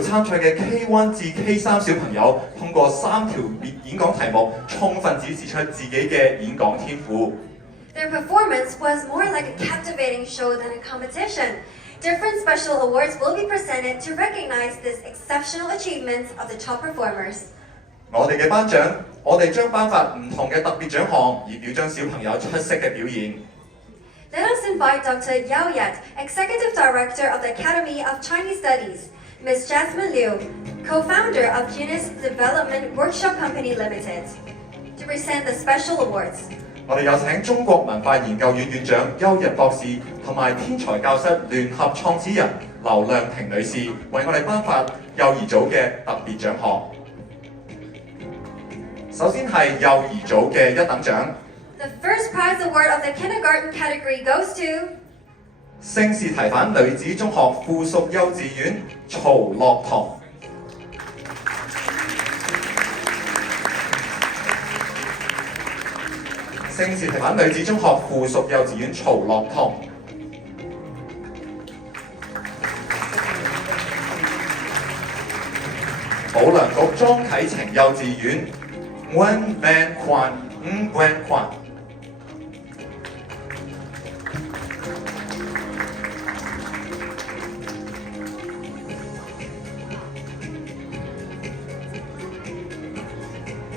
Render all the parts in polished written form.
參賽嘅 K1 至 K3 小朋友通過3條演講題目，充分展示出自己嘅演講天賦。Their performance was more like a captivating show than a competition. Different special awards will be presented to recognize this exceptional achievements of the top performers. 我哋嘅頒獎，我哋將頒發唔同嘅特別獎項，以表彰小朋友出色嘅表現。Let us invite Dr. Yao Yat, Executive Director of the Academy of Chinese Studies, Ms. Jasmine Liu, co-founder of Genus Development Workshop Company Limited, to present the special awards. 我哋有請中國文化研究院院長邱日博士同埋天才教室聯合創始人劉亮婷女士，為我哋頒發幼兒組嘅特別獎項。首先係幼兒組嘅一等獎。The first prize award of the kindergarten category goes to 聖士提反女子中學附屬幼稚園曹樂彤。聖士提反女子中學附屬幼稚園曹樂彤。保良局莊啟晴幼稚園 Nguyen Van Quan。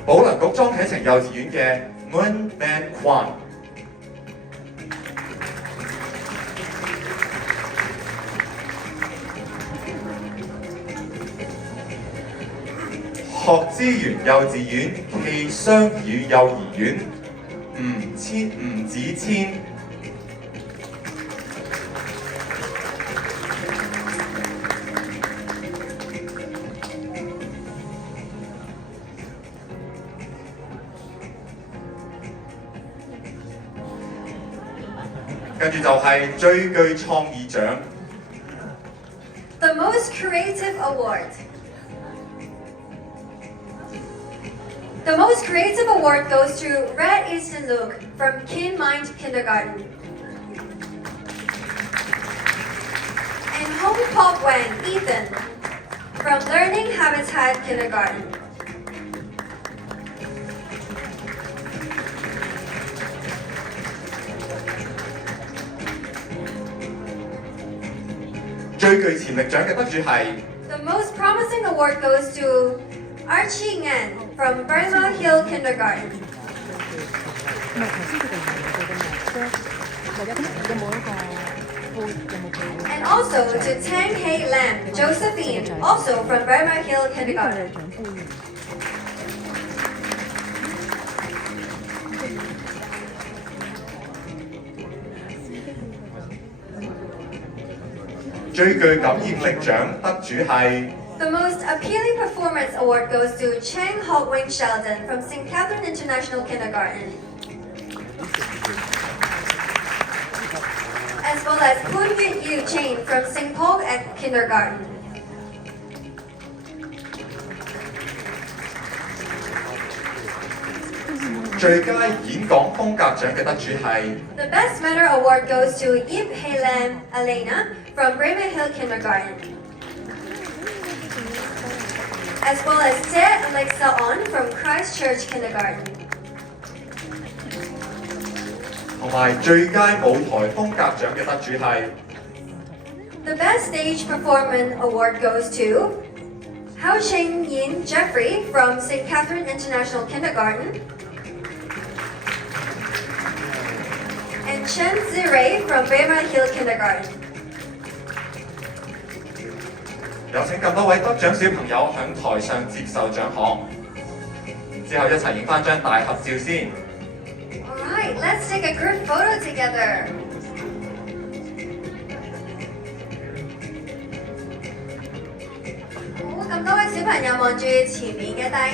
保良局莊啟晴幼稚園嘅 Nguyen Van Quan。學之園幼稚園暨雙語幼兒園吳子謙。跟住就係最具創意獎。the Most Creative Award. The Most Creative Award goes to Red Easton Luke from Keen Mind Kindergarten. And Hong Pop Wen Ethan from Learning Habitat Kindergarten. The Most Promising Award goes to Archie Nguyen from Burma Hill Kindergarten. And also to Tang Hei Lam Josephine, also from Burma Hill Kindergarten. The Most Appealing Performance Award goes to Chang Hok Wing Sheldon from St. Catherine International Kindergarten. As well as Poon Yuen Yu Chain from St. Paul at Kindergarten. The Best Manner Award goes to Yip Hei Lam Elena from Bremen Hill Kindergarten. As well as Ted Alexa On from Christchurch Kindergarten. The Best Stage Performance Award goes to Hao Cheng Yin Jeffrey from St. Catherine International Kindergarten. And Chen Zirei from Bremen Hill Kindergarten. 有請咁多位得獎小朋友喺台上接受獎項，之後一齊影返張大合照先。Alright, let's take a group photo together. 好，咁多位小朋友望住前面嘅大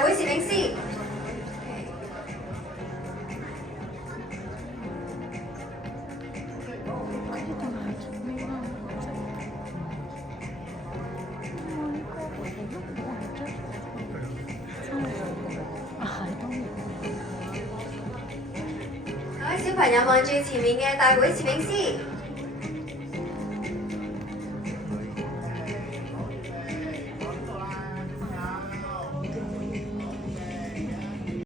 會攝影師。各位小朋友望住前面嘅大會攝影師。